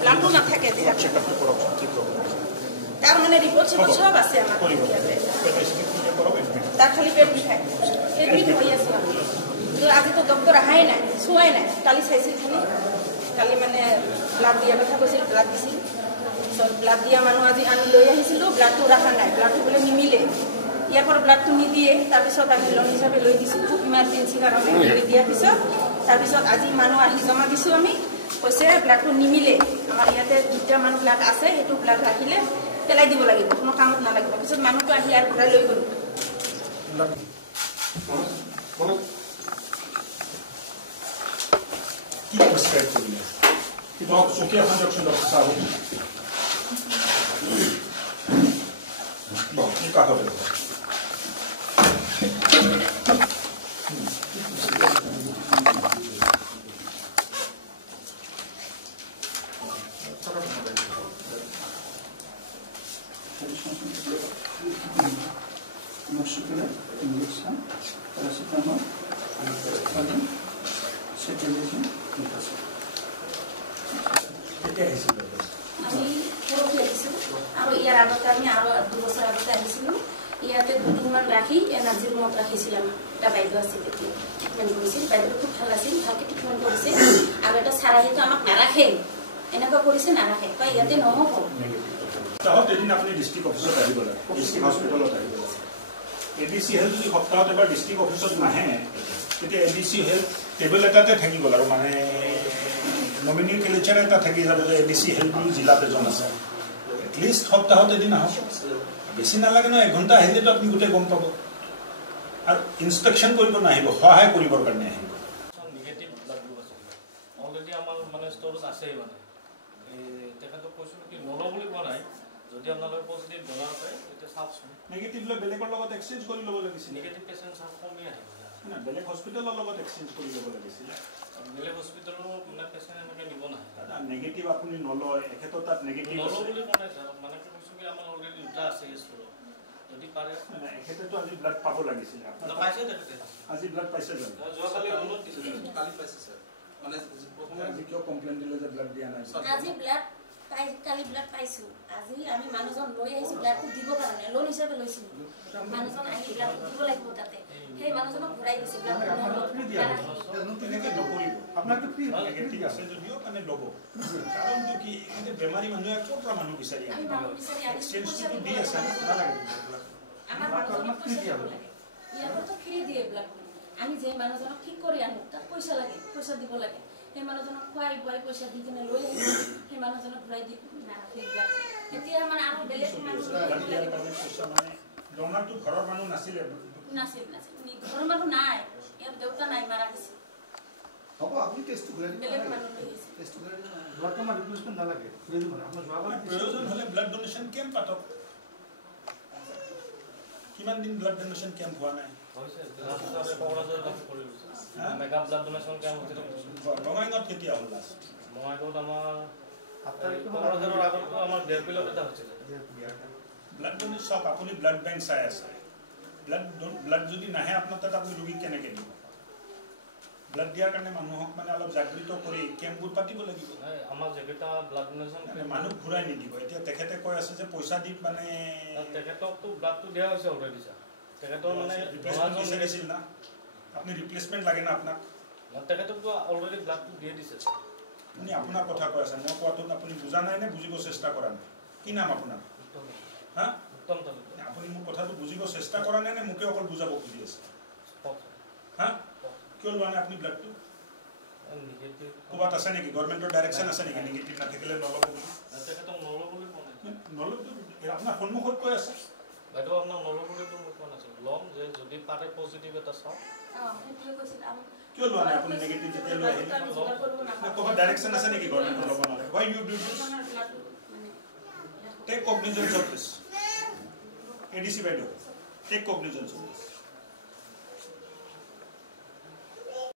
ব্লাডও নাথাকে তার মানে রিপোর্ট সব আছে আমার তার খালি পেট বিষায় এডমিট হয়ে আসলাম কিন্তু আজি তো ডক্টর আহাই নাই চোৱাই নাই কালি চাইছিল কালি মানে ব্লাড দিয়া কথা কৈছিল ব্লাড দিছিল ব্লাড দিয়া মানুহ আজি আনি লৈ আহিছিলোঁ ব্লাডটো ৰখা নাই ব্লাডটো বোলে নিমিলে ইয়াৰ পৰা ব্লাডটো নিদিয়ে তাৰপিছত আমি লোন হিচাপে লৈ দিছিলোঁ খুব ইমাৰ্জেঞ্চি কাৰণে লৈ দিয়াৰ পিছত তাৰপিছত আজি মানুহ আহি জমা দিছোঁ আমি কৈছে ব্লাডটো নিমিলে আমাৰ ইয়াতে দুটা মানুহ ব্লাড আছে সেইটো ব্লাড ৰাখিলে পেলাই দিব লাগিব কোনো কামত নালাগিব পিছত মানুহটো আহি আৰু ঘূৰাই লৈ গ'লো কি প্ৰেছক্ৰাইব কৰিলে কিন্তু চকীয়া কনজাকশ্যন ডক্টৰ চাব কি কাগজ আৰু ইয়াৰ আগতে আমি আৰু 2 বছৰ আগতে আহিছিলোঁ ইয়াতে 2 দিনমান ৰাখি এনাৰ্জি ৰুমত ৰাখিছিলোঁ এটা বাইদেউ আছিল তেতিয়া ট্ৰিটমেণ্ট কৰিছিল বাইদেউটো খুব ভাল আছিল ভালকৈ ট্ৰিটমেণ্ট কৰিছে আৰু এটা চাৰাহিটো আমাক নাৰাখে এনেকুৱা কৰিছে নাৰাখে কয় ইয়াতে নহ'ব তাহত এদিন আপুনি ডিষ্ট্ৰিক্ট অফিচত আহিব লাগে ডিষ্ট্ৰিক্ট হস্পিটেলত আহিব লাগে এডিচি হেল্থ যদি সপ্তাহত এবাৰ ডিষ্ট্ৰিক্ট অফিচত নাহে তেতিয়া এডিচি হেল্থ টেবল এটাতে থাকিব লাগে মানে নমিনি কেলেচাৰ এটা থাকি যাব যে এডিচি হেল্থ বুলি জিলাত এজন আছে এটলিষ্ট সপ্তাহত এদিন আহক বেছি নালাগে নহয় 1 ঘণ্টা আহিলেতো আপুনি গোটেই গম পাব আৰু ইনস্পেকশ্যন কৰিব নাহিব সহায় কৰিবৰ কাৰণে আহিব নিগেটিভ ব্লাড গ্ৰুপ আছে অলৰেডি আমাৰ মানে ষ্ট'ৰত আছেই মানে তেখেতক কৈছোঁ কি নলওঁ বুলি কোৱা নাই যদি আপোনালোকে পজিটিভ ডলাৰ পায় তেতিয়া চাওকচোন নেগেটিভ লৈ বেলেগৰ লগত এক্সচেঞ্জ কৰি ল'ব লাগিছিল নিগেটিভ পেচেণ্ট চাওক কমি আহিব না বেলেগ হস্পিটেলৰ লগত এক্সচেঞ্জ কৰি ল'ব লাগিছিল বেলেগ হস্পিটেলৰ মানে পেচেণ্ট এনেকৈ নিব নাহে নেগেটিভ আপুনি নলয় এখেতৰ তাত নেগেটিভ নলওঁ বুলি কোৱা নাই ছাৰ মানে কৈছোঁ কি আমাৰ অলৰেডি 2টা আছে ষ্ট'ৰত যদি পাৰে এখেতেতো আজি ব্লাড পাব লাগিছিল পাইছে তেখেতে আজি ব্লাড পাইছে জানো যোৱাকালি ৰুমত দিছে কালি পাইছে ছাৰ মানে প্ৰথমে আজি কিয় কমপ্লেইন দিলে যে ব্লাড দিয়া নাই আজি ব্লাড কালি ব্লাড পাইছোঁ আজি আমি মানুহজন লৈ আহিছোঁ ব্লাডটো দিব কাৰণে লোন হিচাপে লৈছিলোঁ মানুহজন আহি ব্লাড দিব লাগিব তাতে সেই মানুহজনক ঘূৰাই দিছে ব্লাড তেনেকৈ নকৰিব আপোনাৰতো ফ্ৰী নেগেটিভ আছে যদিও মানে ল'ব কাৰণটো কি এতিয়া বেমাৰী মানুহে ক'ৰ পৰা মানুহ বিচাৰি এক্সচেঞ্জটো দি আছে নালাগে আমাৰ মানুহজনক ফ্ৰী দিয়া ইয়াৰতো ফ্ৰী দিয়ে ব্লাড আমি যে মানুহজনক ঠিক কৰি আনো তাত পইচা লাগে পইচা দিব লাগে সেই মানুহজনক খুৱাই বুৱাই পইচা দি কিনে লৈ আহিছোঁ সেই মানুহজনক ঘূৰাই দি নাৰাখে ব্লাড এতিয়া মানে আৰু বেলেগ মানুহ মানে ডনাৰটো ঘৰৰ মানুহ নাছিলে নাছিল ঘৰৰ মানুহ নাই ইয়াৰ দেউতা নাই মাৰা গৈছে হ'ব আপুনি টেষ্টটো ঘূৰাই দিব বেলেগ মানুহ লৈ আহিছে টেষ্টটো ঘূৰাই দিব বৰ্তমান ৰিপ্লেচমেণ্ট নালাগে আপোনাৰ প্ৰয়োজন হ'লে ব্লাড ডোনেশ্যন কেম্প পাতক কিমান দিন ব্লাড ডোনেশ্যন কেম্প হোৱা নাই বঙাইগাঁৱত কেতিয়া হ'ল লাষ্ট বঙাইগাঁৱত আমাৰ 1.5 কিলোমিটাৰ এটা হৈছিলে ব্লাড ডোনেশ্যন চাওক আপুনি ব্লাড বেংক চাই আছে ব্লাড যদি নাহে আপোনাৰ তাত আপুনি ৰোগীক কেনেকৈ দিব ব্লাড দিয়াৰ কাৰণে মানুহক মানে অলপ জাগৃত কৰি কেম্পবোৰ পাতিব লাগিব আমাৰ যেকেইটা ব্লাড ডোনেশ্যন মানুহ ঘূৰাই নিদিব এতিয়া তেখেতে কৈ আছে যে পইচা দি মানে তেখেতকতো ব্লাডটো দিয়া হৈছে অলৰেডি ছাৰ তেখেতৰ মানে বিচাৰিছিল না আপুনি ৰিপ্লেচমেণ্ট লাগে না আপোনাক তেখেতকতো অলৰেডি ব্লাডটো দিয়ে দিছে আপুনি আপোনাৰ কথা কৈ আছে মই কোৱাটোত আপুনি বুজা নাই নে বুজিব চেষ্টা কৰা নাই কি নাম আপোনাৰ হা উত্তম তালুকদাৰ আপুনি মোৰ কথাটো বুজিব চেষ্টা কৰা নাই নে মোকে অকল বুজাব খুজি আছে হা কিয় লোৱা নাই আপুনি ব্লাডটো ক'ৰবাত আছে নেকি গভৰ্ণমেণ্টৰ ডাইৰেকশ্যন আছে নেকি নেগেটিভ নাথাকিলে নল'ব বুলি তেখেতক নল'ব বুলি কোৱা নাই নল'ব আপোনাৰ সন্মুখত কৈ আছে বাইদেউ আপোনাক নল'ব বুলিতো মই কোৱা নাছিলোঁ ল'ম যে যদি পাৰে পজিটিভ এটা চাওক কিয় লোৱা নাই আপুনি নেগেটিভ যেতিয়া লৈ আহিলে ক'ৰবাত ডাইৰেকশ্যন আছে নেকি গভৰ্ণমেণ্টৰ ল'ব নালাগে why you do this take cognizance of this ADC বাইদেউ take cognizance of this